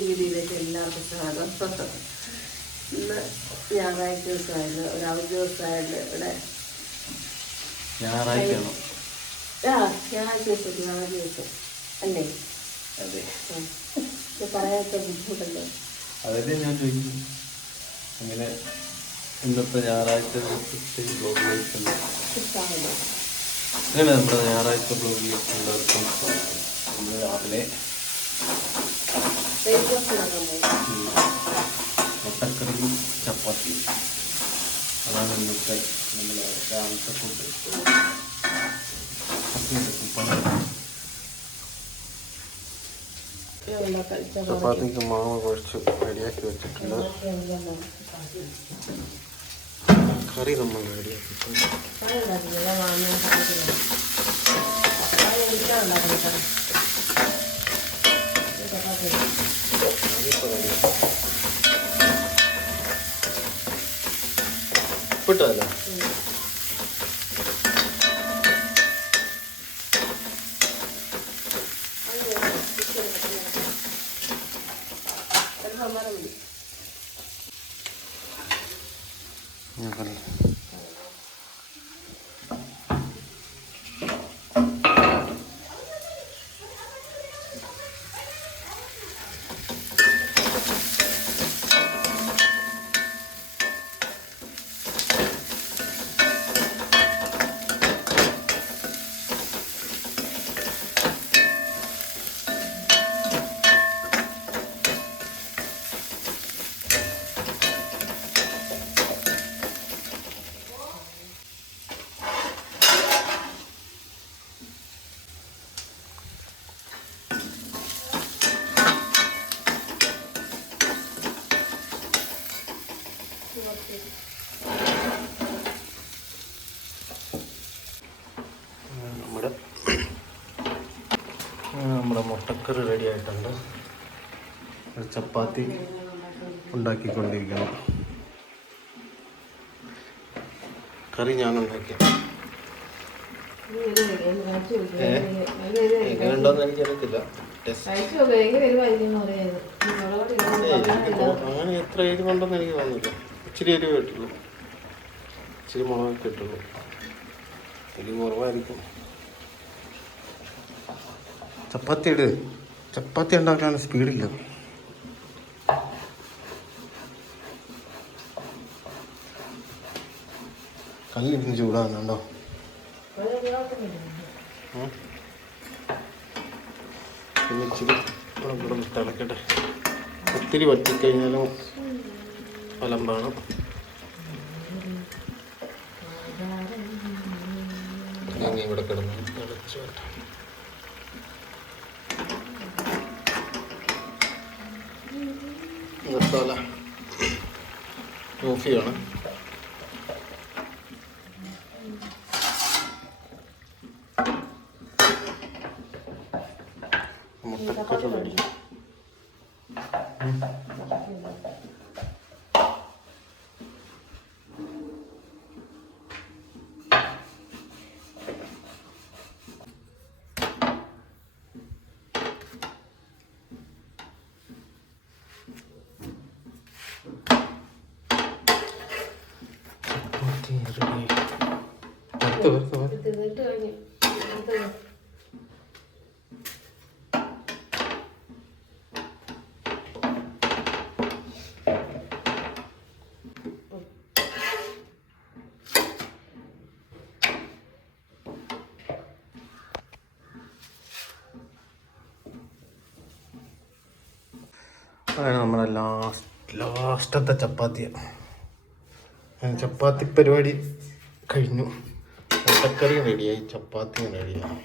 രീതിയിലേക്ക് എല്ലാവർക്കും സ്വാഗതം. ഇന്ന് ഞായറാഴ്ച ദിവസമായിരുന്നു. ഒരു അവധി ദിവസമായിട്ട് ഇവിടെ ഞായറാഴ്ച ദിവസം ഞായറാഴ്ച ദിവസം. അല്ലേ? അതെ. പറയാത്ത ബുദ്ധിമുട്ടല്ലോ? അതല്ലേ ഞാൻ ചോദിക്കുന്നു അങ്ങനെ ഇന്നത്തെ ഞായറാഴ്ച ദിവസത്തെ ബ്ലോഗിലേക്ക് അങ്ങനെ നമ്മുടെ ഞായറാഴ്ച ബ്ലോഗിലേക്ക് എല്ലാവർക്കും സ്വാഗതം. നമ്മൾ രാവിലെ ബ്രേക്ക്ഫാസ്റ്റ് ഉണ്ടാക്കാൻ പോകും ഈ മുട്ടക്കറിയും ചപ്പാത്തിയും. അതാണ് ഇന്നത്തെ നമ്മുടെ രാവിലത്തെ ഫുഡ് ചപ്പാത്തിക്ക് മാവ് കുഴച്ച് റെഡിയാക്കി വെച്ചിട്ടുണ്ട്. കറി നമ്മൾ റെഡിയാക്കിയിട്ടുണ്ട് കറി ഉണ്ടാക്കില്ല വാങ്ങാൻ സാധിക്കില്ല കറി എടുക്കാൻ ഉണ്ടാക്കണം കറി ഇത് ചപ്പാത്തി അതിപ്പോൾ റെഡിയാക്കി വിട്ടതല്ലേ ഞാൻ നമ്മുടെ നമ്മുടെ മുട്ടക്കറി റെഡി ആയിട്ടുണ്ട്. ഒരു ചപ്പാത്തി ഉണ്ടാക്കിക്കൊണ്ടിരിക്കണം കറി ഞാൻ ഉണ്ടാക്കി എങ്ങനെയുണ്ടോന്ന് എനിക്കറിയത്തില്ല. അങ്ങനെ എത്ര എരിവുണ്ടെന്ന് എനിക്ക് തോന്നുന്നില്ല ഇച്ചിരി എരിവ് കിട്ടുള്ളൂ. ഇച്ചിരി മുളക് കിട്ടുള്ളൂ. എരിവ് കുറവായിരിക്കും. ചപ്പാത്തി ഇട്. ചപ്പാത്തി ഉണ്ടാക്കാൻ സ്പീഡില്ല കല്ലിരുന്ന് ചൂടാകുന്നുണ്ടോ. പിന്നെ ഇച്ചിരി ഇവിടെ ഇവിടെ തിളക്കട്ടെ. ഒത്തിരി വറ്റിക്കഴിഞ്ഞാലും അലമ്പാണ്. ഇവിടെ കിടന്ന് വരട്ടെ. മസാല ഓഫ് ചെയ്യണം പത്ത് പേർക്ക് തിന്നിട്ട് കഴിഞ്ഞു. അതാണ് നമ്മുടെ ലാസ്റ്റ് ലാസ്റ്റത്തെ ചപ്പാത്തി ചപ്പാത്തി പരിപാടി കഴിഞ്ഞു. മുട്ടക്കറി റെഡിയായി ചപ്പാത്തി റെഡിയായി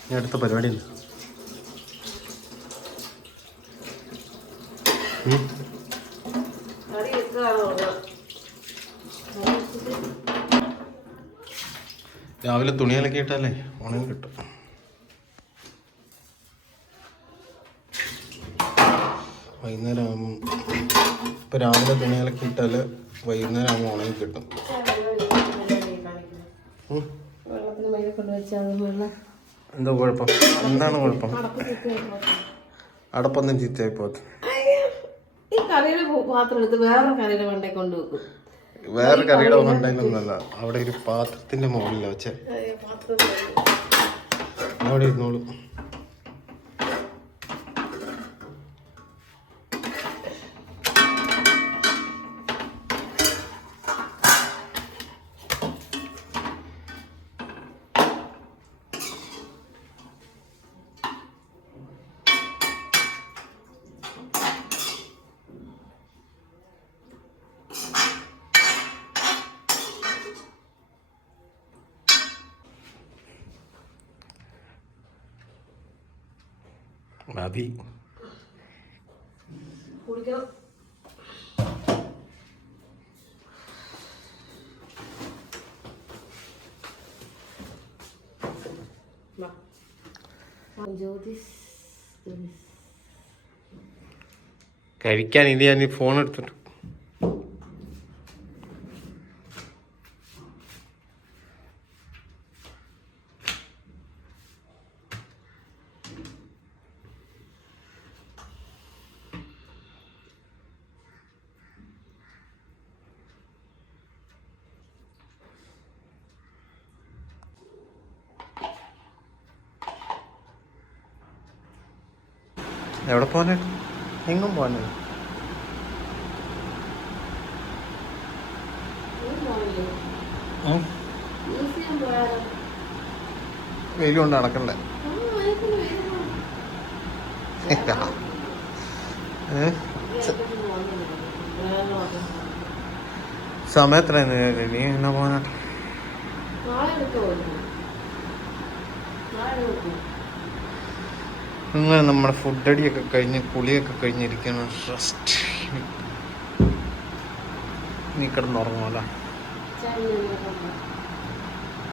ഇനി അടുത്ത പരിപാടി? രാവിലെ തുണിയിലൊക്കെ ഇട്ടാലേ ഉണങ്ങി കിട്ടും വൈകുന്നേരം ആകുമ്പം ഇപ്പം രാവിലെ തുണിയിലൊക്കെ ഇട്ടാൽ വൈകുന്നേരം ആകുമ്പോൾ ഉണങ്ങി കിട്ടും. എന്താ കുഴപ്പം? എന്താണ് കുഴപ്പം? അടപ്പൊന്നും ചീത്തയായി പോ ഈ കറിയുടെ പു- പാത്രം എടുത്ത് വേറെ കറിയുടെ കൊണ്ട് വേറെ കറിയുടെ അവിടെ ഒരു പാത്രത്തിന്റെ മുകളിലാ വെച്ചേ. അവിടെ ഇരുന്നോളൂ. മതി. കഴിക്കാൻ ഇത് ഞാൻ ഫോൺ എടുത്തിട്ട് എവിടെ പോനെ എങ്ങും പോയാലോ? വെയിൽ കൊണ്ട് നടക്കണ്ടേ. വേഗമൊക്കെ. സമയത്ര നീ എന്നാ പോന ഇങ്ങനെ നമ്മുടെ ഫുഡ് അടിയൊക്കെ കഴിഞ്ഞ് കുളിയൊക്കെ കഴിഞ്ഞിരിക്കുന്ന റെസ്റ്റ് നീ കിടന്നുറങ്ങുമല്ലോ.